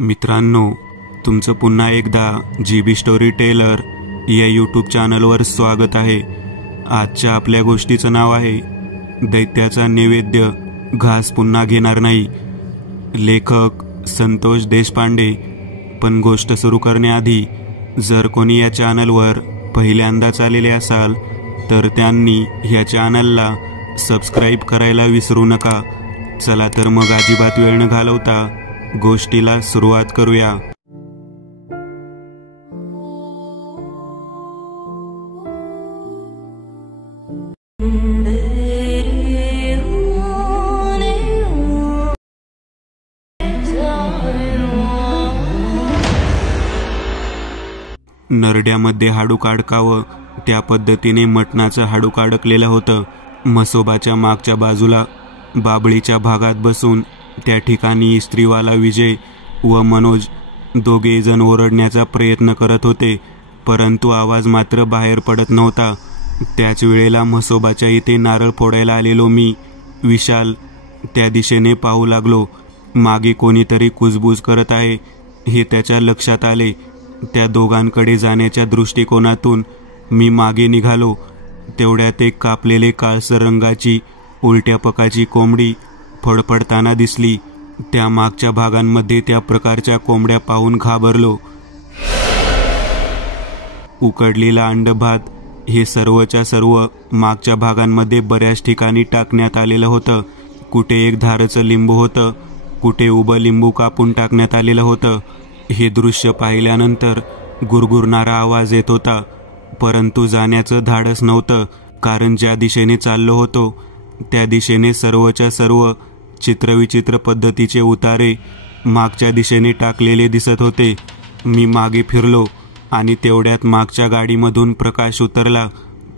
मित्रांनो, तुमचं पुन्हा एकदा GB स्टोरी टेलर या यूट्यूब चॅनलवर स्वागत आहे। आजच्या आपल्या गोष्टीचं नाव आहे दैत्याचा नैवेद्य घास पुन्हा घेणार नाही। लेखक संतोष देशपांडे। पण गोष्ट सुरू करण्याआधी जर कोणी या चॅनलवर पहिल्यांदाच आलेले असाल तर त्यांनी या चॅनलला सबस्क्राइब करायला विसरू नका। चला तर मग अजिबात वेळ न घालवता गोष्टीला सुरुवात करूया। नरड्यामध्ये हाडूक अडकावं त्या पद्धतीने मटणाचं हाडूक अडकलेलं होतं। मसोबाच्या मागच्या बाजूला बाबळीच्या भागात बसून त्या ठिकाणी इस्त्रीवाला विजय व मनोज दोघे जण ओरडण्याचा प्रयत्न करत होते, परंतु आवाज मात्र बाहेर पडत नव्हता। त्याच वेळेला मसोबाच्या इथे नारळ फोडायला आलेलो मी विशाल त्या दिशेने पाहू लागलो। मागे कोणीतरी कुजबूज करत आहे हे त्याच्या लक्षात आले। त्या दोघांकडे जाण्याच्या दृष्टिकोनातून मी मागे निघालो। तेवढ्यात एक कापलेले काळसर रंगाची उलट्या पकाची कोंबडी फडफडताना दिसली। त्या मागच्या भागांमध्ये त्या प्रकारच्या कोंबड्या पाहून घाबरलो। उकडलेला अंडभात हे सर्वच्या सर्व मागच्या भागांमध्ये बऱ्याच ठिकाणी टाकण्यात आलेलं होतं। कुठे एक धारचं लिंबू होतं, कुठे उभं लिंबू कापून टाकण्यात आलेलं होतं। हे दृश्य पाहिल्यानंतर गुरगुरणारा आवाज येत होता, परंतु जाण्याचं धाडस नव्हतं, कारण ज्या दिशेने चाललो होतो त्या दिशेने सर्वच्या सर्व चित्रविचित्र पद्धतीचे उतारे मागच्या दिशेने टाकलेले दिसत होते। मी मागे फिरलो आणि तेवढ्यात मागच्या गाडीमधून प्रकाश उतरला।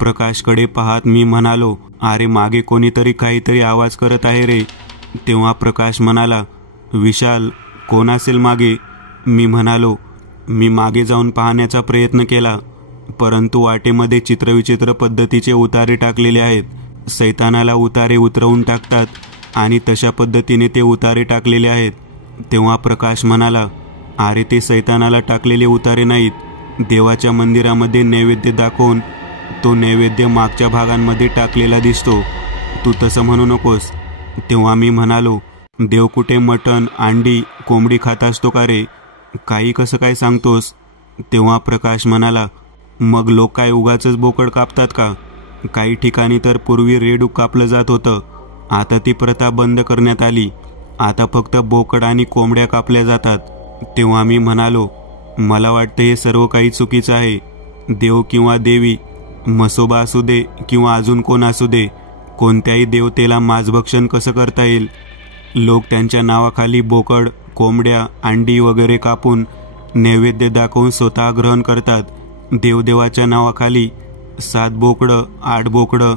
प्रकाशकडे पाहत मी म्हणालो, अरे मागे कोणीतरी काहीतरी आवाज करत आहे रे। तेव्हा प्रकाश म्हणाला, विशाल कोण असेल मागे? मी म्हणालो, मी मागे जाऊन पाहण्याचा प्रयत्न केला, परंतु वाटेमध्ये चित्रविचित्र पद्धतीचे उतारे टाकलेले आहेत। सैतानाला उतारे उतरवून टाकतात आणि तशा पद्धतीने ते उतारे टाकलेले आहेत। तेव्हा प्रकाश म्हणाला, अरे ते सैतानाला टाकलेले उतारे नाहीत, देवाच्या मंदिरामध्ये नैवेद्य दाखवून तो नैवेद्य मागच्या भागांमध्ये टाकलेला दिसतो, तू तसं म्हणू नकोस। तेव्हा मी म्हणालो, देव कुठे मटण अंडी कोंबडी खात असतो का रे? काही कसं काय सांगतोस? तेव्हा प्रकाश म्हणाला, मग लोक काय उगाचच बोकड कापतात का? काही ठिकाणी तर पूर्वी रेडूक कापलं जात होतं, आता ती प्रथा बंद करण्यात आली। आता फक्त बोकड आणि कोंबड्या कापल्या जातात। तेव्हा मी म्हणालो, मला वाटतं हे सर्व काही चुकीचं आहे। देव किंवा देवी, मसोबा असू दे किंवा अजून कोण असू दे, कोणत्याही देवतेला मांसभक्षण कसं करता येईल? लोक त्यांच्या नावाखाली बोकड कोंबड्या अंडी वगैरे कापून नैवेद्य दाखवून स्वतः ग्रहण करतात। देवदेवाच्या नावाखाली 7 बोकडं 8 बोकडं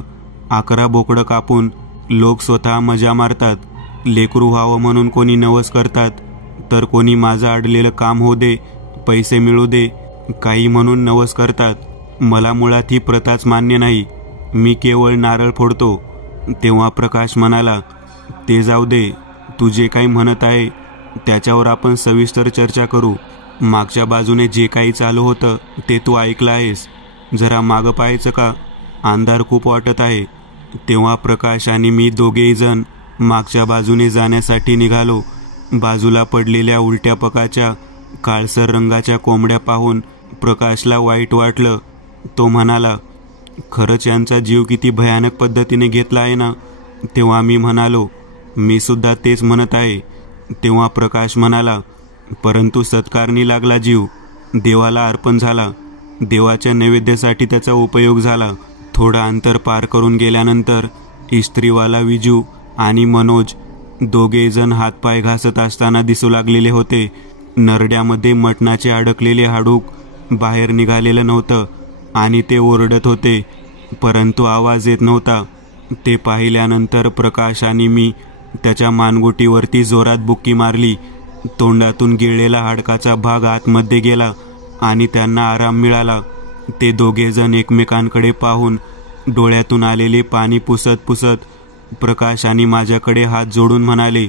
11 बोकडं कापून लोक स्वतः मजा मारतात। लेकरू व्हावं म्हणून कोणी नवस करतात, तर कोणी माझं अडलेलं काम हो दे, पैसे मिळू दे, काही म्हणून नवस करतात। मला मुळात ही प्रथाच मान्य नाही, मी केवळ नारळ फोडतो। तेव्हा प्रकाश म्हणाला, ते जाऊ दे, तू जे काही म्हणत आहे त्याच्यावर आपण सविस्तर चर्चा करू। मागच्या बाजूने जे काही चालू होतं ते तू ऐकलं आहेस, जरा मागं पाहायचं का? अंधार खूप वाटत आहे। तेव्हा प्रकाश आणि मी दोघेही जण मागच्या बाजूने जाण्यासाठी निघालो। बाजूला पडलेल्या उलट्या पकाच्या काळसर रंगाच्या कोंबड्या पाहून प्रकाशला वाईट वाटलं। तो म्हणाला, खरंच यांचा जीव किती भयानक पद्धतीने घेतला आहे ना? तेव्हा मी म्हणालो, मी सुद्धा तेच म्हणत आहे। तेव्हा प्रकाश म्हणाला, परंतु सत्कारणी लागला जीव, देवाला अर्पण झाला, देवाच्या नैवेद्यासाठी त्याचा उपयोग झाला। थोडं अंतर पार करून गेल्यानंतर इस्त्रीवाला विजू आणि मनोज दोघे जण हातपाय घासत असताना दिसू लागलेले होते। नरड्यामध्ये मटणाचे अडकलेले हाडूक बाहेर निघालेलं नव्हतं आणि ते ओरडत होते, परंतु आवाज येत नव्हता। ते पाहिल्यानंतर प्रकाश आणि मी त्याच्या मानगुटीवरती जोरात बुक्की मारली। तोंडातून गिळलेला हाडकाचा भाग आतमध्ये गेला आणि त्यांना आराम मिळाला। ते दोघे जण एकमेकांकडे पाहून डोळ्यातून आलेले पाणी पुसत पुसत प्रकाश आणि माझ्याकडे हात जोडून म्हणाले,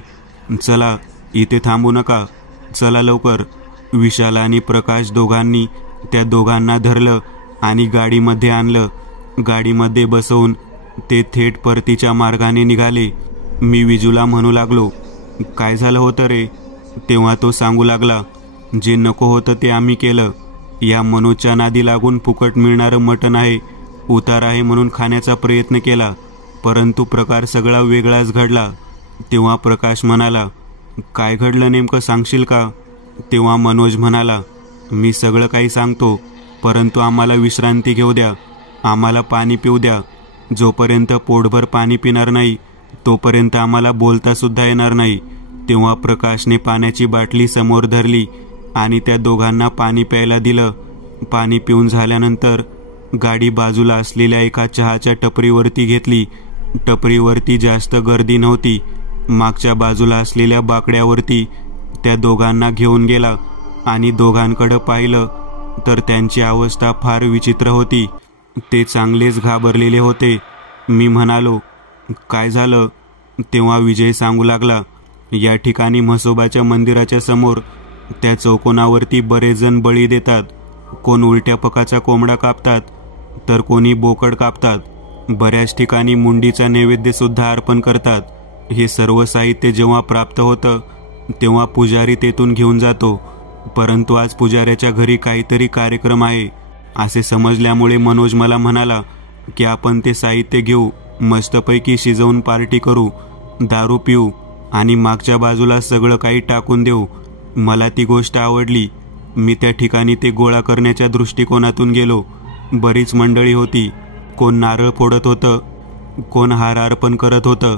चला इथे थांबू नका, चला लवकर. विशाल आणि प्रकाश दोघांनी त्या दोघांना धरलं आणि गाडीमध्ये आणलं. गाडीमध्ये बसवून ते थेट परतीच्या मार्गाने निघाले. मी विजूला म्हणू लागलो, काय झालं होतं रे? तेव्हा तो सांगू लागला, जे नको होतं ते आम्ही केलं. या मनोजच्या नादी लागून फुकट मिळणारं मटण आहे, उतार आहे म्हणून खाण्याचा प्रयत्न केला, परंतु प्रकार सगळा वेगळाच घडला. तेव्हा प्रकाश म्हणाला, काय घडलं नेमकं सांगशील का? तेव्हा मनोज म्हणाला, मी सगळं काही सांगतो, परंतु आम्हाला विश्रांती घेऊ द्या, आम्हाला पाणी पिऊ द्या. जोपर्यंत पोटभर पाणी पिणार नाही तोपर्यंत आम्हाला बोलता सुद्धा येणार नाही. तेव्हा प्रकाशने पाण्याची बाटली समोर धरली आणि त्या दोघांना पाणी प्यायला दिलं. पाणी पिऊन झाल्यानंतर गाडी बाजूला असलेल्या एका चहाच्या टपरीवरती घेतली. टपरीवरती जास्त गर्दी नव्हती. मागच्या बाजूला असलेल्या बाकड्यावरती त्या दोघांना घेऊन गेला आणि दोघांकडे पाहिलं तर त्यांची अवस्था फार विचित्र होती. ते चांगलेच घाबरलेले होते. मी म्हणालो, काय झालं? तेव्हा विजय सांगू लागला, या ठिकाणी म्हसोबाच्या मंदिराच्या समोर त्या चौकोनावरती बरेच जण बळी देतात. कोण उलट्या पकाचा कोंबडा कापतात तर कोणी बोकड कापतात. बऱ्याच ठिकाणी मुंडीचा नैवेद्य सुद्धा अर्पण करतात. हे सर्व साहित्य जेव्हा प्राप्त होतं तेव्हा पुजारी तेथून घेऊन जातो, परंतु आज पुजाऱ्याच्या घरी काहीतरी कार्यक्रम आहे असे समजल्यामुळे मनोज मला म्हणाला की आपण ते साहित्य घेऊ, मस्तपैकी शिजवून पार्टी करू, दारू पिऊ आणि मागच्या बाजूला सगळं काही टाकून देऊ. मला ती गोष्ट आवडली. मी त्या ठिकाणी ते गोळा करण्याच्या दृष्टिकोनातून गेलो. बरीच मंडळी होती. कोण नारळ फोडत होतं, कोण हार अर्पण करत होतं.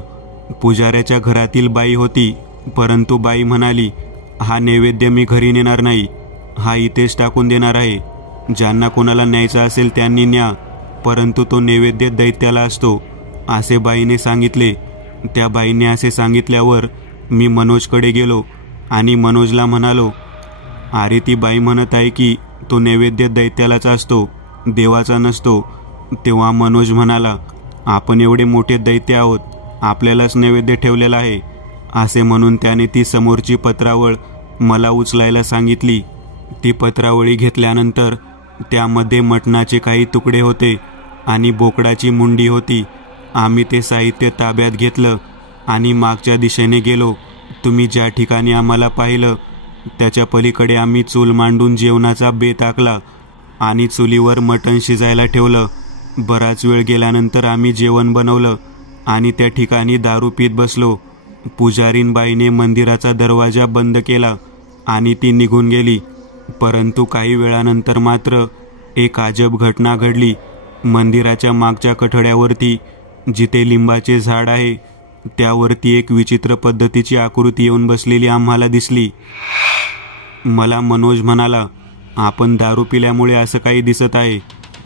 पुजाऱ्याच्या घरातील बाई होती, परंतु बाई म्हणाली, हा नैवेद्य मी घरी नेणार नाही, हा इथेच टाकून देणार आहे. ज्यांना कोणाला न्यायचा असेल त्यांनी न्या, परंतु तो नैवेद्य दैत्याला असतो असे बाईने सांगितले. त्या बाईने असे सांगितल्यावर मी मनोजकडे गेलो आणि मनोजला म्हणालो, अरे ती बाई म्हणत आहे की तो नैवेद्य दैत्यालाच असतो, देवाचा नसतो. तेव्हा मनोज म्हणाला, आपण एवढे मोठे दैत्य आहोत, आपल्यालाच नैवेद्य ठेवलेला आहे. असे म्हणून त्याने ती समोरची पत्रावळ मला उचलायला सांगितली. ती पत्रावळी घेतल्यानंतर त्यामध्ये मटणाचे काही तुकडे होते आणि बोकडाची मुंडी होती. आम्ही ते साहित्य ताब्यात घेतलं आणि मागच्या दिशेने गेलो. तुम्ही ज्या ठिकाणी आम्हाला पाहिलं त्याच्या पलीकडे आम्ही चूल मांडून जेवणाचा बेत आखला आणि चुलीवर मटण शिजायला ठेवलं. बराच वेळ गेल्यानंतर आम्ही जेवण बनवलं आणि त्या ठिकाणी दारू पीत बसलो. पुजारीनबाईने मंदिराचा दरवाजा बंद केला आणि ती निघून गेली. परंतु काही वेळानंतर मात्र एक अजब घटना घडली. मंदिराच्या मागच्या कठड्यावरती जिथे लिंबाचे झाड आहे त्यावरती एक विचित्र पद्धतीची आकृती येऊन बसलेली आम्हाला दिसली. मला मनोज म्हणाला, आपण दारू पिल्यामुळे असं काही दिसत आहे,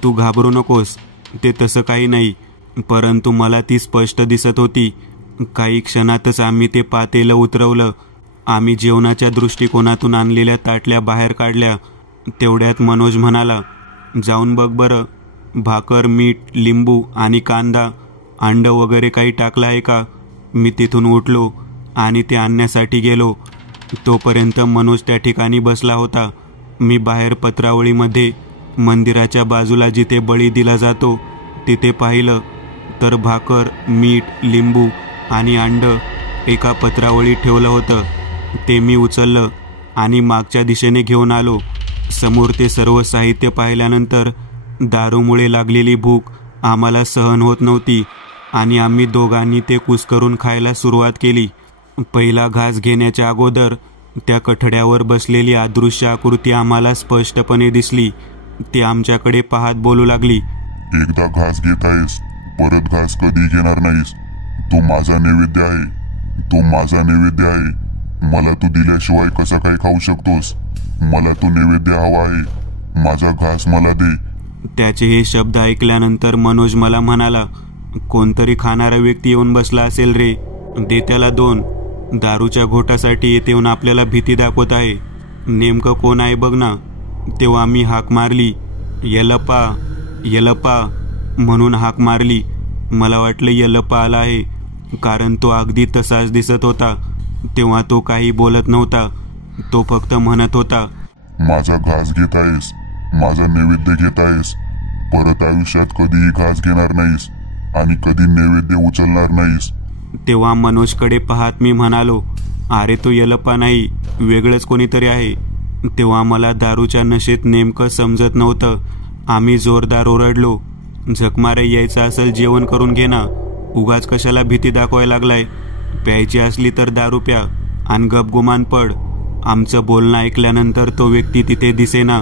तू घाबरू नकोस, ते तसं काही नाही. परंतु मला ती स्पष्ट दिसत होती. काही क्षणातच आम्ही ते पातेलं उतरवलं. आम्ही जेवणाच्या दृष्टिकोनातून आणलेल्या ताटल्या बाहेर काढल्या. तेवढ्यात मनोज म्हणाला, जाऊन बघ बरं, भाकर, मीठ, लिंबू आणि कांदा, अंड वगैरे काही टाकलं आहे का? मी तिथून उठलो आणि ते आणण्यासाठी गेलो. तोपर्यंत मनोज त्या ठिकाणी बसला होता. मी बाहेर पत्रावळीमध्ये मंदिराच्या बाजूला जिथे बळी दिला जातो तिथे पाहिलं तर भाकर, मीठ, लिंबू आणि अंड एका पत्रावळीत ठेवलं होतं. ते मी उचललं आणि मागच्या दिशेने घेऊन आलो. समोर ते सर्व साहित्य पाहिल्यानंतर दारूमुळे लागलेली भूक आम्हाला सहन होत नव्हती आणि आम्ही दोघांनी ते कुस्करून खायला सुरुवात केली. पहिला घास घेण्याच्या अगोदर त्या कठड्यावर बसलेली अदृश्य आकृती आम्हाला स्पष्टपणे दिसली. ती आमच्याकडे पाहत बोलू लागली, एकदा घास घेत आहेस, परत घास कधी घेणार नाहीस. तो माझा नैवेद्य आहे, तो माझा नैवेद्य आहे. मला तू दिल्याशिवाय कसा काय खाऊ शकतोस? मला तो नैवेद्य हवा आहे, माझा घास मला दे. त्याचे हे शब्द ऐकल्यानंतर मनोज मला म्हणाला, कोणतरी खाणारा व्यक्ती येऊन बसला असेल रे, दे त्याला 2. दारूच्या घोटासाठी येथे येऊन आपल्याला भीती दाखवत आहे. नेमकं कोण आहे बघ ना. तेव्हा मी हाक मारली, यलप्पा यलप्पा म्हणून हाक मारली. मला वाटलं यलप्पा आला आहे, कारण तो अगदी तसाच दिसत होता. तेव्हा तो काही बोलत नव्हता. तो फक्त म्हणत होता, माझा घास घेत आहेस, माझा नैवेद्य घेत आहेस, परत आयुष्यात कधीही घास घेणार नाहीस आणि कधी नैवेद्य उचलणार नाहीस. तेव्हा मनोजकडे पाहत मी म्हणालो, अरे तो येलप्पा नाही, वेगळंच कोणीतरी आहे. तेव्हा मला दारूच्या नशेत नेमकं समजत नव्हतं. आम्ही जोरदार ओरडलो, झकमारे यायचं असेल जेवण करून घे ना, उगाच कशाला भीती दाखवायला लागलाय. प्यायची असली तर दारू प्या आणि गपगुमान पड. आमचं बोलणं ऐकल्यानंतर तो व्यक्ती तिथे दिसेना.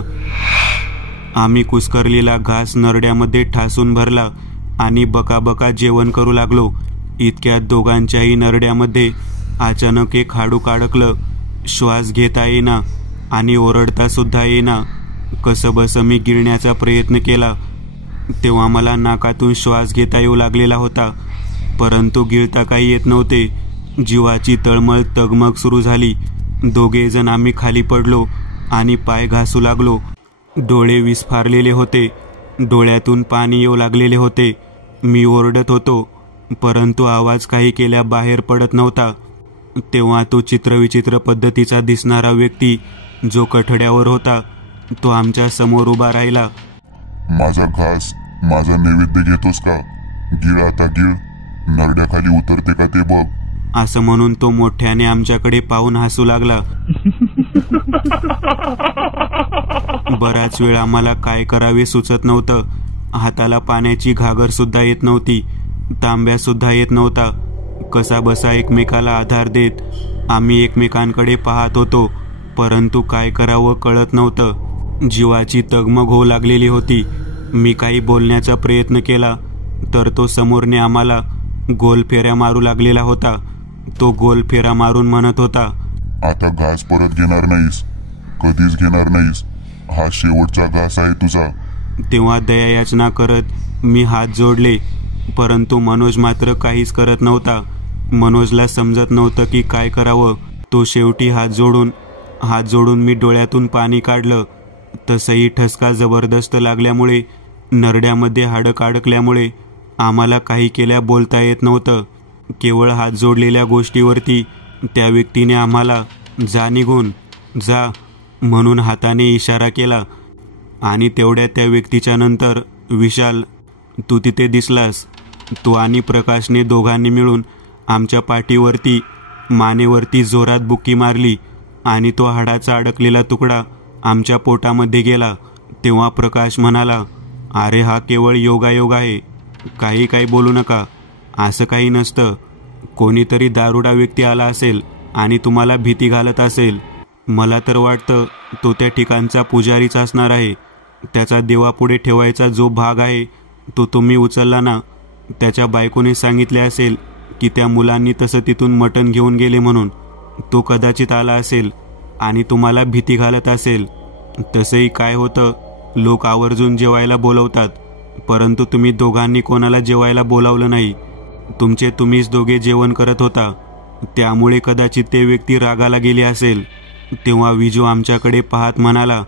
आम्ही कुस्करलेला घास नरड्यामध्ये ठासून भरला आणि बकाबका जेवण करू लागलो. इतक्यात दोघांच्याही नरड्यामध्ये अचानक एक हाडूक अडकलं. श्वास घेता येईना आणि ओरडता सुद्धा येईना. कसंबसं मी गिळण्याचा प्रयत्न केला. तेव्हा मला नाकातून श्वास घेता येऊ लागलेला होता, परंतु गिळता काही येत नव्हते. जीवाची तळमळ तगमग सुरू झाली. दोघेजण आम्ही खाली पडलो आणि पाय घासू लागलो. डोळे विस्फारलेले होते, डोळ्यातून पाणी येऊ लागलेले होते. मी ओरडत होतो, परंतु आवाज काही केल्या बाहेर पडत नव्हता. तेव्हा तो चित्रविचित्र पद्धतीचा दिसणारा व्यक्ती जो कठड्यावर होता, तो आमच्या समोर उभा राहिला. माझा घास, माझा नैवेद्य घेतोस का? गिळ आता गिळ, नरड्याखाली उतरते का ते बघ, असं म्हणून तो मोठ्याने आमच्याकडे पाहून हसू लागला. बराच वेळ आम्हाला काय करावे सुचत नव्हतं. हाताला पाण्याची घागर सुद्धा येत नव्हती, तांब्या सुद्धा येत नव्हता. कसा बसा एकमेकाला आधार देत आम्ही एकमेकांकडे पाहत होतो, परंतु काय करावं कळत नव्हतं. जीवाची तगमग होऊ लागलेली होती. मी काही बोलण्याचा प्रयत्न केला तर तो समोरने आम्हाला गोल फेऱ्या मारू लागलेला होता. तो गोल फेरा मारून म्हणत होता, आता घास परत घेणार नाहीस, कधीच घेणार नाहीस, हा शेवटचा घास आहे तुझा. तेव्हा दयायाचना करत मी हात जोडले, परंतु मनोज मात्र काहीच करत नव्हता. मनोजला समजत नव्हतं की काय करावं. तो शेवटी हात जोडून मी डोळ्यातून पाणी काढलं. तसंही ठसका जबरदस्त लागल्यामुळे, नरड्यामध्ये हाडक अडकल्यामुळे आम्हाला काही केल्या बोलता येत नव्हतं. केवळ हात जोडलेल्या गोष्टीवरती त्या व्यक्तीने आम्हाला जा निघून जा म्हणून हाताने इशारा केला. आणि तेवढ्या त्या व्यक्तीच्या नंतर विशाल, तू तिथे दिसलास. तू आणि प्रकाशने दोघांनी मिळून आमच्या पाठीवरती, मानेवरती जोरात बुक्की मारली आणि तो हाडाचा अडकलेला तुकडा आमच्या पोटामध्ये गेला. तेव्हा प्रकाश म्हणाला, अरे हा केवळ योगायोग आहे, काही बोलू नका, असं काही नसतं. कोणीतरी दारुडा व्यक्ती आला असेल आणि तुम्हाला भीती घालत असेल. मला तर वाटतं तो त्या ठिकाणचा पुजारीच असणार आहे. त्याचा देवापुढे ठेवायचा जो भाग आहे तो तुम्ही उचलला ना. त्याच्या बायकोने सांगितले असेल की त्या मुलांनी तसं तिथून मटण घेऊन गेले म्हणून. तो कदाचित आला असेल आणि तुम्हाला भीती घालत असेल. तसंही काय होतं, लोक आवर्जून जेवायला बोलवतात, परंतु तुम्ही दोघांनी कोणाला जेवायला बोलावलं नाही. तुम्हीच दोघे जेवण करत होता, त्यामुळे कदाचित ते व्यक्ती रागाला गेली असेल. तेव्हा विजू आमच्याकडे पाहत म्हणाला,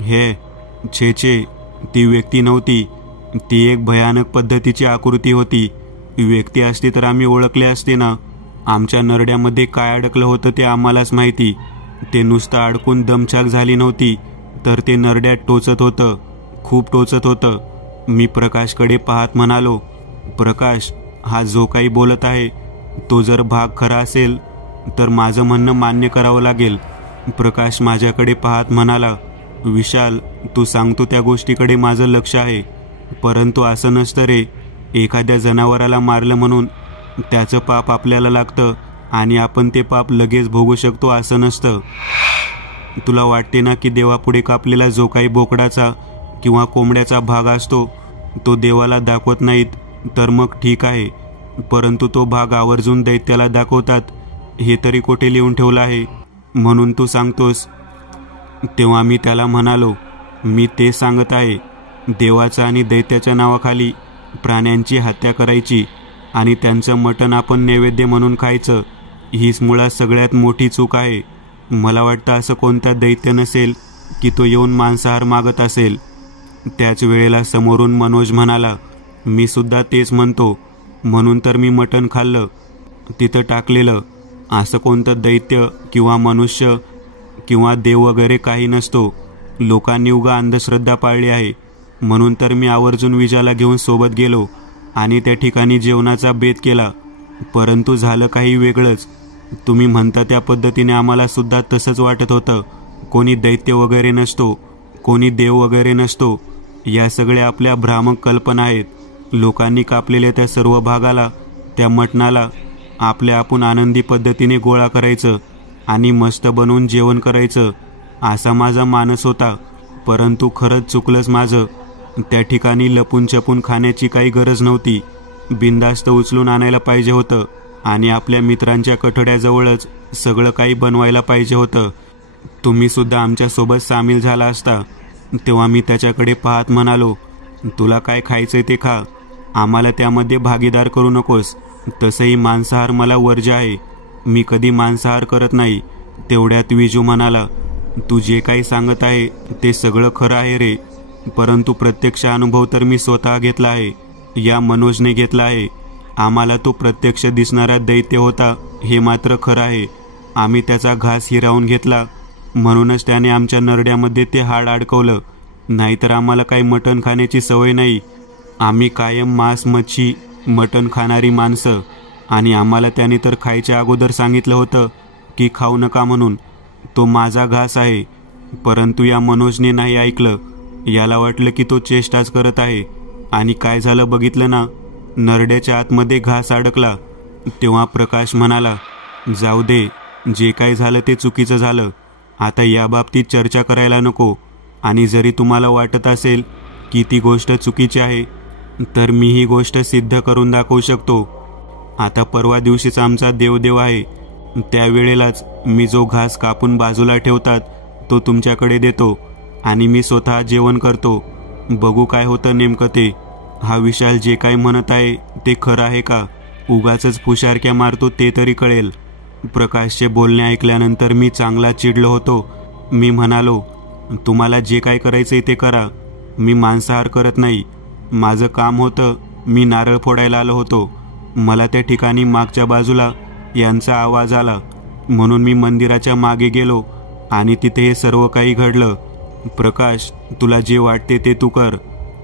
हे छे, ती व्यक्ती नव्हती, ती एक भयानक पद्धतीची आकृती होती. व्यक्ती असती तर आम्ही ओळखले असते ना. आमच्या नरड्यामध्ये काय अडकलं होतं ते आम्हालाच माहिती. ते नुसतं अडकून दमछाक झाली नव्हती, तर ते नरड्यात टोचत होतं, खूप टोचत होतं. मी प्रकाशकडे पाहत म्हणालो, प्रकाश, हा जो काही बोलत आहे तो जर भाग खरा असेल तर माझं म्हणणं मान्य करावं लागेल. प्रकाश माझ्याकडे पाहत म्हणाला, विशाल, तू सांगतो त्या गोष्टीकडे माझं लक्ष आहे, परंतु असं नसतं रे. एखाद्या जनावराला मारलं म्हणून त्याचं पाप आपल्याला लागतं आणि आपण ते पाप लगेच भोगू शकतो असं नसतं. तुला वाटते ना की देवापुढे कापलेला जो काही बोकडाचा किंवा कोंबड्याचा भाग असतो तो देवाला दाखवत नाहीत तर मग ठीक आहे, परंतु तो भाग आवर्जून दैत्याला दाखवतात, हे तरी कुठे लिहून ठेवलं आहे म्हणून तू सांगतोस. तेव्हा मी त्याला म्हणालो, मी ते सांगत आहे, देवाचा आणि दैत्याच्या नावाखाली प्राण्यांची हत्या करायची आणि त्यांचं मटण आपण नैवेद्य म्हणून खायचं, हीच मुळात सगळ्यात मोठी चूक आहे. मला वाटतं असं कोणता दैत्य नसेल की तो येऊन मांसाहार मागत असेल. त्याच वेळेला समोरून मनोज म्हणाला, मी सुद्धा तेच म्हणतो, म्हणून तर मी मटण खाल्लं, तिथं टाकलेलं. असं कोणतं दैत्य किंवा मनुष्य किंवा देव वगैरे काही नसतो. लोकांनी उगा अंधश्रद्धा पाळली आहे. म्हणून तर मी आवर्जून विजाला घेऊन सोबत गेलो आणि त्या ठिकाणी जेवणाचा बेत केला. परंतु झालं काही वेगळंच. तुम्ही म्हणता त्या पद्धतीने आम्हाला सुद्धा तसंच वाटत होतं. कोणी दैत्य वगैरे नसतो, कोणी देव वगैरे नसतो. या सगळ्या आपल्या भ्रामक कल्पना आहेत. लोकांनी कापलेल्या त्या सर्व भागाला, त्या मटणाला आपल्या आपण आनंदी पद्धतीने गोळा करायचं आणि मस्त बनवून जेवण करायचं, असा माझा मानस होता. परंतु खरंच चुकलंच माझं. त्या ठिकाणी लपून छपून खाण्याची काही गरज नव्हती. बिनधास्त उचलून आणायला पाहिजे होतं आणि आपल्या मित्रांच्या कठड्याजवळच सगळं काही बनवायला पाहिजे होतं. तुम्ही सुद्धा आमच्यासोबत सामील झाला असता. तेव्हा मी त्याच्याकडे पाहत म्हणालो, तुला काय खायचंय ते खा, आम्हाला त्यामध्ये भागीदार करू नकोस. तसंही मांसाहार मला वर्ज्य आहे. मी कधी मांसाहार करत नाही. तेवढ्यात विजू म्हणाला, तू जे काही सांगत आहे ते सगळं खरं आहे रे, परंतु प्रत्यक्ष अनुभव तर मी स्वतः घेतला आहे. या मनोजने घेतला आहे. आम्हाला तो प्रत्यक्ष दिसणारा दैत्य होता हे मात्र खरं आहे. आम्ही त्याचा घास हिरावून घेतला, म्हणूनच त्याने आमच्या नरड्यामध्ये ते हाड अडकवलं. नाहीतर आम्हाला काही मटण खाण्याची सवय नाही. आम्ही कायम मांस, मच्छी, मटण खाणारी माणसं. आणि आम्हाला त्याने तर खायच्या अगोदर सांगितलं होतं की खाऊ नका म्हणून. तो माझा घास आहे. परंतु या मनोजने नाही ऐकलं. याला वाटलं की तो चेष्टाच करत आहे. आणि काय झालं बघितलं ना, नरड्याच्या आतमध्ये घास अडकला. तेव्हा प्रकाश म्हणाला, जाऊ दे, जे काय झालं ते चुकीचं झालं. आता याबाबतीत चर्चा करायला नको. आणि जरी तुम्हाला वाटत असेल की ती गोष्ट चुकीची आहे, तर मी ही गोष्ट सिद्ध करून दाखवू शकतो. आता परवा दिवशीच आमचा देवदेव आहे. त्यावेळेलाच मी जो घास कापून बाजूला ठेवतात तो तुमच्याकडे देतो आणि मी स्वतः जेवण करतो. बघू काय होतं नेमकं ते. हा विशाल जे काय म्हणत आहे ते खरं आहे का, उगाचच फुशारक्या मारतो ते तरी कळेल. प्रकाशचे बोलणे ऐकल्यानंतर मी चांगला चिडलो होतो. मी म्हणालो, तुम्हाला जे काय करायचंय ते करा. मी मांसाहार करत नाही. माझं काम होतं. मी नारळ फोडायला आलो होतो. मला त्या ठिकाणी मागच्या बाजूला यांचा आवाज आला, म्हणून मी मंदिराच्या मागे गेलो आणि तिथे हे सर्व काही घडलं. प्रकाश, तुला जे वाटते ते तू कर,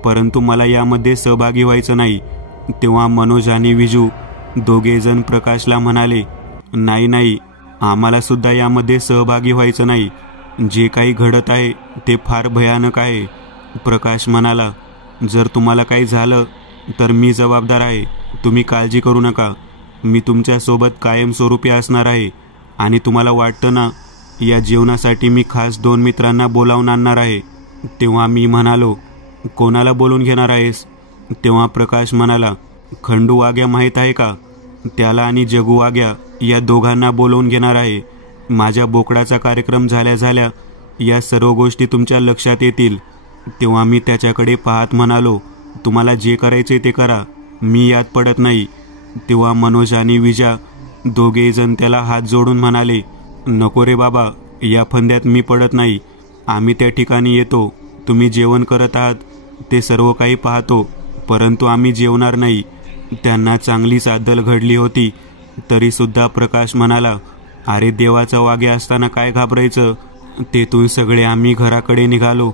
परंतु मला यामध्ये सहभागी व्हायचं नाही. तेव्हा मनोज आणि विजू दोघेजण प्रकाशला म्हणाले, नाही नाही, आम्हाला सुद्धा यामध्ये सहभागी व्हायचं नाही. जे काही घडत आहे ते फार भयानक आहे. प्रकाश म्हणाला, जर तुम्हाला काही झालं तर मी जबाबदार आहे. तुम्ही काळजी करू नका. मी तुमच्यासोबत कायमस्वरूपी असणार आहे. आणि तुम्हाला वाटतं ना, या जेवणासाठी मी खास 2 मित्रांना बोलावून आणणार आहे. तेव्हा मी म्हणालो, कोणाला बोलून घेणार आहेस? तेव्हा प्रकाश म्हणाला, खंडू वाघ्या माहीत आहे का, त्याला आणि जगू वाघ्या या दोघांना बोलवून घेणार आहे. माझ्या बोकडाचा कार्यक्रम झाल्या झाल्या या सर्व गोष्टी तुमच्या लक्षात येतील. तेव्हा मी त्याच्याकडे पाहत म्हणालो, तुम्हाला जे करायचे ते करा, मी यात पडत नाही. तेव्हा मनोज आणि विजा दोघेजण त्याला हात जोडून म्हणाले, नको रे बाबा, या फंद्यात मी पडत नाही. आम्ही त्या ठिकाणी येतो. तुम्ही जेवण करत आहात ते सर्व काही पाहतो, परंतु आम्ही जेवणार नाही. त्यांना चांगलीच अद्दल घडली होती. तरीसुद्धा प्रकाश म्हणाला, अरे देवाचा वाघ्या असताना काय घाबरायचं. तेथून सगळे आम्ही घराकडे निघालो.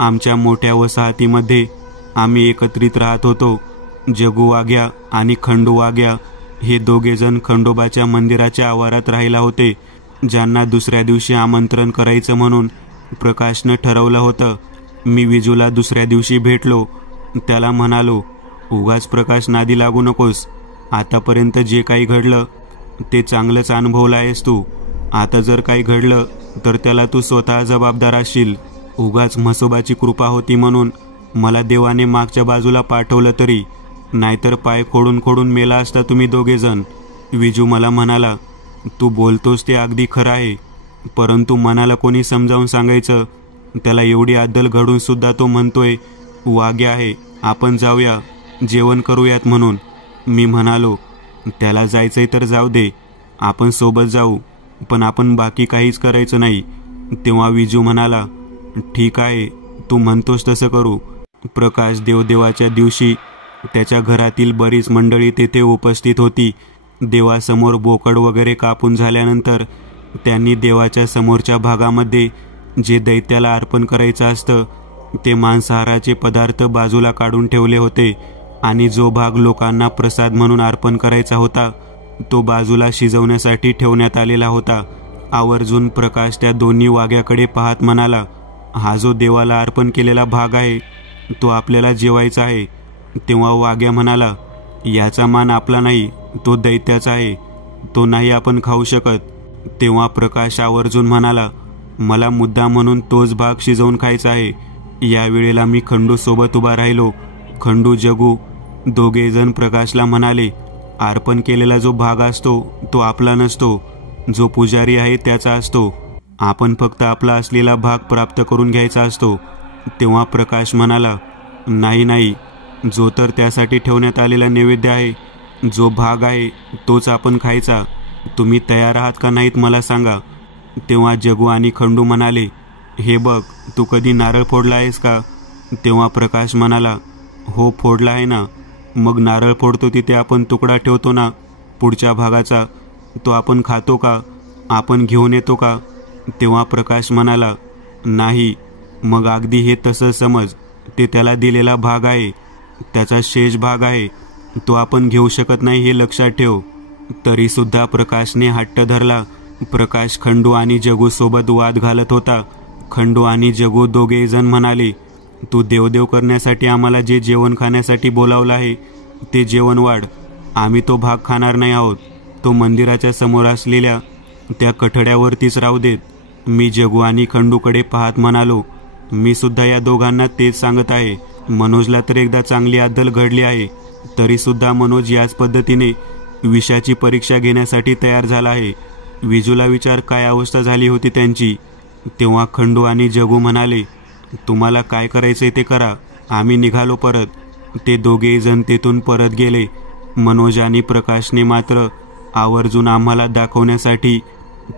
आमच्या मोठ्या वसाहतीमध्ये आम्ही एकत्रित राहत होतो. जगू वाघ्या आणि खंडू वाघ्या हे दोघेजण खंडोबाच्या मंदिराच्या आवारात राहिला होते, ज्यांना दुसऱ्या दिवशी आमंत्रण करायचं म्हणून प्रकाशनं ठरवलं होतं. मी विजूला दुसऱ्या दिवशी भेटलो. त्याला म्हणालो, उगाच प्रकाश नादी लागू नकोस. आतापर्यंत जे काही घडलं ते चांगलंच अनुभवलं आहेस तू. आता जर काही घडलं तर त्याला तू स्वतः जबाबदार असशील. उगाच म्हसोबाची कृपा होती म्हणून मला देवाने मागच्या बाजूला पाठवलं तरी, नाहीतर पाय खोडून खोडून मेला असता तुम्ही दोघेजण. विजू मला म्हणाला, तू बोलतोस ते अगदी खरं आहे, परंतु मनाला कोणी समजावून सांगायचं. त्याला एवढी अद्दल घडून सुद्धा तो म्हणतोय वाघ्या आहे, आपण जाऊया, जेवण करूयात म्हणून. मी म्हणालो, त्याला जायचंय तर जाऊ दे, आपण सोबत जाऊ, पण आपण बाकी काहीच करायचं नाही. तेव्हा विजू म्हणाला, ठीक आहे, तू म्हणतोस तसं करू. प्रकाश देवदेवाच्या दिवशी त्याच्या घरातील बरीच मंडळी तेथे उपस्थित होती. देवासमोर बोकड वगैरे कापून झाल्यानंतर त्यांनी देवाच्या समोरच्या भागामध्ये जे दैत्याला अर्पण करायचं असतं ते मांसाहाराचे पदार्थ बाजूला काढून ठेवले होते आणि जो भाग लोकांना प्रसाद म्हणून अर्पण करायचा होता तो बाजूला शिजवण्यासाठी ठेवण्यात आलेला होता. आवर्जून प्रकाश त्या दोन्ही वाघ्याकडे पाहत म्हणाला, हा जो देवाला अर्पण केलेला भाग आहे तो आपल्याला जेवायचा आहे. तेव्हा वाघ्या म्हणाला, याचा मान आपला नाही, तो दैत्याचा आहे, तो नाही आपण खाऊ शकत. तेव्हा प्रकाश आवर्जून म्हणाला, मला मुद्दा म्हणून तोच भाग शिजवून खायचा आहे. यावेळेला मी खंडू सोबत उभा राहिलो. खंडू, जगू दोघे जण प्रकाशला म्हणाले, अर्पण केलेला जो भाग असतो तो आपला नसतो, जो पुजारी आहे त्याचा असतो. आपण फक्त आपला असलेला भाग प्राप्त करून घ्यायचा असतो. तेव्हा प्रकाश म्हणाला, नाही नाही, जो तर त्यासाठी ठेवण्यात आलेला नैवेद्य आहे, जो भाग आहे तोच आपण खायचा. तुम्ही तयार आहात का नाहीत मला सांगा. तेव्हा जगू आणि खंडू म्हणाले, हे बघ, तू कधी नारळ फोडला आहेस का? तेव्हा प्रकाश म्हणाला, हो फोडला आहे ना. मग नारळ फोडतो तिथे आपण तुकडा ठेवतो ना पुढच्या भागाचा, तो आपण खातो का? आपण घेऊन येतो का? तेव्हा प्रकाश म्हणाला, नाही. मग अगदी हे तसं समज, ते त्याला दिलेला भाग आहे, त्याचा शेष भाग आहे, तो आपण घेऊ शकत नाही हे लक्षात ठेव. तरी सुद्धा प्रकाशने हट्ट धरला. प्रकाश खंडू आणि जगू सोबत वाद घालत होता. खंडू आणि जगू दोघे जण म्हणाले, तू देवदेव करण्यासाठी आम्हाला जे जेवण खाण्यासाठी बोलावलं आहे ते जेवण वाढ. आम्ही तो भाग खाणार नाही आहोत. तो मंदिराच्या समोर असलेल्या त्या कठड्यावरतीच राहू देत. मी जगू आणि खंडूकडे पाहत म्हणालो, मी सुद्धा या दोघांना तेच सांगत आहे. मनोजला तर एकदा चांगली अद्दल घडली आहे, तरी सुद्धा मनोज याच पद्धतीने विषाची परीक्षा घेण्यासाठी तयार झाला आहे. विजूला विचार काय अवस्था झाली होती त्यांची. तेव्हा खंडू आणि जगू म्हणाले, तुम्हाला काय करायचंय ते करा, आम्ही निघालो परत. ते दोघेही जण तेथून परत गेले. मनोज आणि प्रकाशने मात्र आवर्जून आम्हाला दाखवण्यासाठी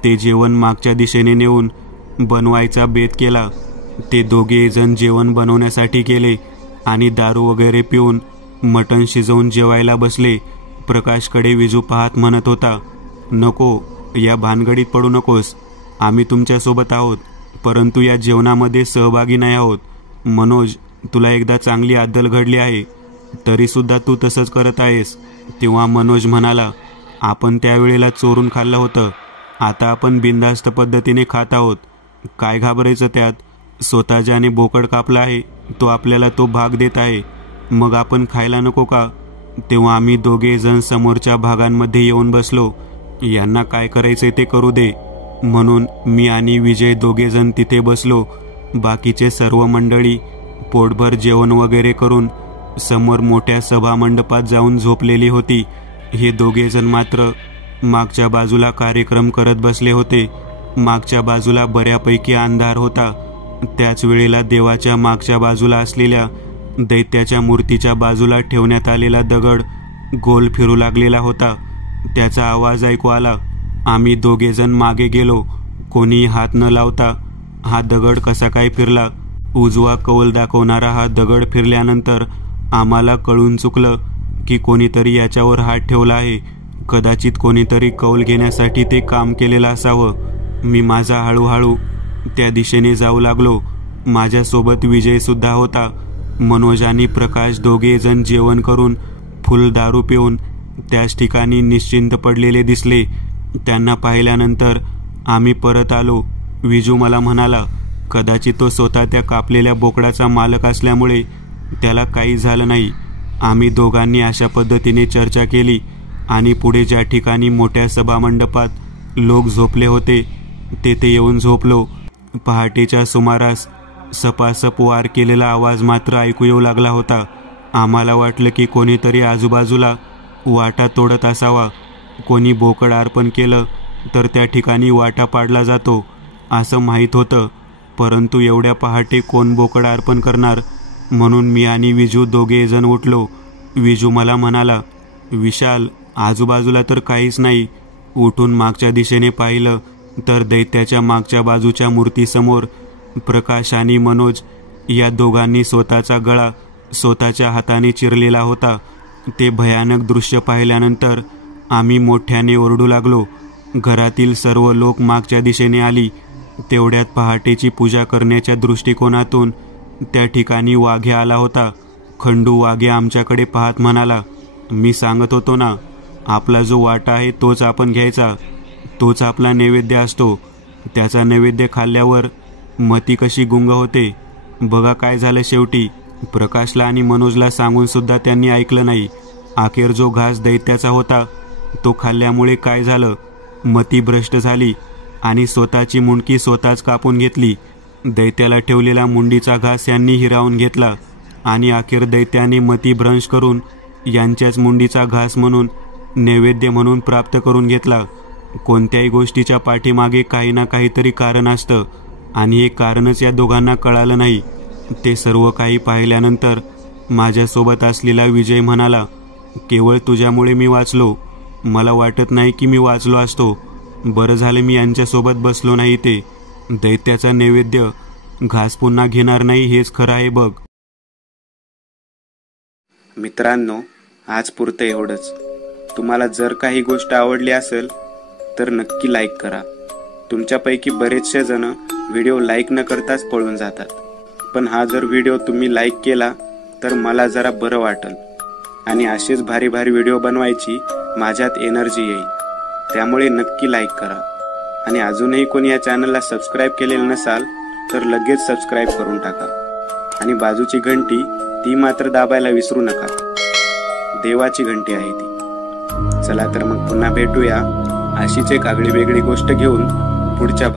ते जेवण मागच्या दिशेने नेऊन बनवायचा बेत केला. ते दोघे जण जेवण बनवण्यासाठी गेले आणि दारू वगैरे पिऊन मटण शिजवून जेवायला बसले. प्रकाशकडे विजू पाहत म्हणत होता, नको, या भानगडीत पडू नकोस. आम्ही तुमच्यासोबत आहोत, परंतु या जेवणामध्ये सहभागी नाही आहोत. मनोज, तुला एकदा चांगली अद्दल घडली आहे, तरी सुद्धा तू तसंच करत आहेस. तेव्हा मनोज म्हणाला, आपण त्यावेळेला चोरून खाल्लं होतं, आता आपण बिनधास्त पद्धतीने खात आहोत. काय घाबरायचं त्यात? स्वतः ज्याने बोकड कापला आहे तो आपल्याला तो भाग देत आहे, मग आपण खायला नको का? तेव्हा आम्ही दोघे जण समोरच्या भागांमध्ये येऊन बसलो. यांना काय करायचे ते करू दे म्हणून मी आणि विजय दोघे जण तिथे बसलो. बाकीचे सर्व मंडळी पोटभर जेवण वगैरे करून समोर मोठ्या सभामंडपात जाऊन झोपलेली होती. हे दोघे जण मात्र मागच्या बाजूला कार्यक्रम करत बसले होते. मागच्या बाजूला बऱ्यापैकी अंधार होता. त्याच वेळेला देवाच्या मागच्या बाजूला असलेल्या दैत्याच्या मूर्तीच्या बाजूला ठेवण्यात आलेला दगड गोल फिरू लागलेला होता. त्याचा आवाज ऐकू आला. आम्ही दोघे जण मागे गेलो. कोणी हात न लावता हा दगड कसा काय फिरला? उजवा कौल दाखवणारा हा दगड फिरल्यानंतर आम्हाला कळून चुकलं की कोणीतरी याच्यावर हात ठेवला आहे. कदाचित कोणीतरी कौल घेण्यासाठी ते काम केलेलं असावं. मी माझा हळूहळू त्या दिशेने जाऊ लागलो. माझ्यासोबत विजय सुद्धा होता. मनोज आणि प्रकाश दोघे जण जेवण करून फुल दारू पिऊन त्याच ठिकाणी निश्चिंत पडलेले दिसले. त्यांना पाहिल्यानंतर आम्ही परत आलो. विजू मला म्हणाला, कदाचित तो स्वतः त्या कापलेल्या बोकडाचा मालक असल्यामुळे त्याला काही झालं नाही. आम्ही दोघांनी अशा पद्धतीने चर्चा केली आणि पुढे ज्या ठिकाणी मोठ्या सभामंडपात लोक झोपले होते तेथे येऊन झोपलो. पहाटेच्या सुमारास सपासप वार केलेला आवाज मात्र ऐकू येऊ लागला होता. आम्हाला वाटलं की कोणीतरी आजूबाजूला वाटा तोडत असावा. कोणी बोकड अर्पण केलं तर त्या ठिकाणी वाटा पाडला जातो असं माहीत होतं, परंतु एवढ्या पहाटे कोण बोकड अर्पण करणार? म्हणून मी आणि विजू दोघे जण उठलो. विजू मला म्हणाला, विशाल, आजूबाजूला तर काहीच नाही. उठून मागच्या दिशेने पाहिलं तर दैत्याच्या मागच्या बाजूच्या मूर्तीसमोर प्रकाश आणि मनोज या दोघांनी स्वतःचा गळा स्वतःच्या हाताने चिरलेला होता. ते भयानक दृश्य पाहिल्यानंतर आम्ही मोठ्याने ओरडू लागलो. घरातील सर्व लोक मागच्या दिशेने आली. तेवढ्यात पहाटेची पूजा करण्याच्या दृष्टिकोनातून त्या ठिकाणी वाघे आला होता. खंडू वाघे आमच्याकडे पाहत म्हणाला, मी सांगत होतो ना, आपला जो वाटा आहे तोच आपण घ्यायचा. तोच आपला नैवेद्य असतो. त्याचा नैवेद्य खाल्ल्यावर मती कशी गुंग होते. बघा काय झालं शेवटी. प्रकाशला आणि मनोजला सांगून सुद्धा त्यांनी ऐकलं नाही. अखेर जो घास दैत्याचा होता तो खाल्ल्यामुळे काय झालं, मती भ्रष्ट झाली आणि स्वतःची मुंडकी स्वतःच कापून घेतली. दैत्याला ठेवलेला मुंडीचा घास यांनी हिरावून घेतला आणि अखेर दैत्याने मती भ्रंश करून यांच्याच मुंडीचा घास म्हणून नैवेद्य म्हणून प्राप्त करून घेतला. कोणत्याही गोष्टीच्या पाठीमागे काही ना काहीतरी कारण असतं आणि हे कारणच या दोघांना कळालं नाही. ते सर्व काही पाहिल्यानंतर माझ्यासोबत असलेला विजय म्हणाला, केवळ तुझ्यामुळे मी वाचलो. मला वाटत नाही की मी वाचलो असतो. बरं झालं मी यांच्यासोबत बसलो नाही. ते दैत्याचा नैवेद्य घास पुन्हा घेणार नाही हेच खरं आहे बघ. मित्रांनो, आज पुरतं एवढंच. तुम्हाला जर काही गोष्ट आवडली असेल तर नक्की लाईक करा. तुमच्यापैकी बरेचसे जण व्हिडिओ लाईक न करताच पळून जातात. पण हा जर व्हिडिओ तुम्ही लाईक केला तर मला जरा बरं वाटेल आणि असेच भारी भारी व्हिडिओ बनवायची माझ्यात एनर्जी येईल. त्यामुळे नक्की लाईक करा. आणि अजूनही कोणी या चॅनलला सबस्क्राईब केलेलं नसाल तर लगेच सबस्क्राईब करून टाका. आणि बाजूची घंटी ती मात्र दाबायला विसरू नका. देवाची घंटी आहे ती. चला तर मग पुन्हा भेटूया अशीच एक आगळी वेगळी गोष्ट घेऊन पुढच्या